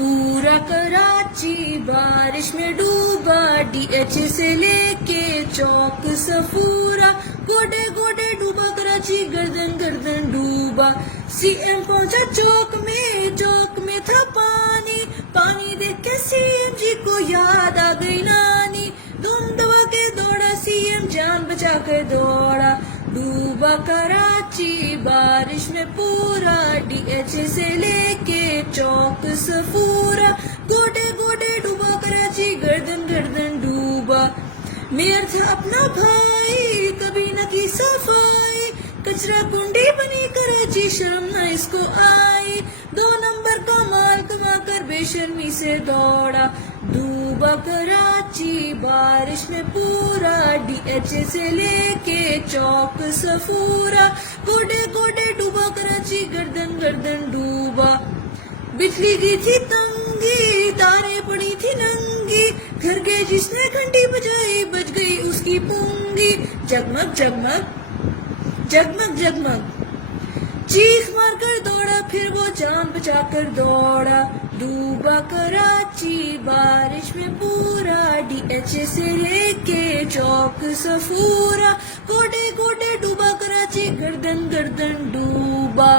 पूरा कराची बारिश में डूबा, DH से लेके चौक सफूरा, गोडे गोडे डूबा कराची, गर्दन गर्दन डूबा। CM पहुंचा चौक में था पानी, पानी देख के CM जी को याद आ गई नानी। धूम दबा के दौड़ा CM, जान बचा कर दौड़ा, डूबा कराची बारिश में पूरा, DH से लेके चौक सफूरा, गोडे गोडे डूबा कराची, गर्दन गर्दन डूबा। मेयर था अपना भाई, कभी न की सफाई, कचरा कुंडी बनी कराची, शर्म न इसको आई। 2 नंबर का माल कमा कर बेशर्मी से दौड़ा, डूबा कराची बारिश में पूरा, DH से लेके चौक सफूरा, गोडे गोडे डूबा कराची, गर्दन गर्दन डूबा। बिजली की थी तंगी, तारे पड़ी थी नंगी, घर के जिसने घंटी बजाई, बज गई उसकी पुंगी। जगमग जगमग जगमग जगमग, चीख मार कर दौड़ा, फिर वो जान बचा कर दौड़ा, डूबा कराची बारिश में पूरा, DH से लेके चौक सफूरा, गोडे गोडे डूबा कराची, गर्दन गर्दन डूबा।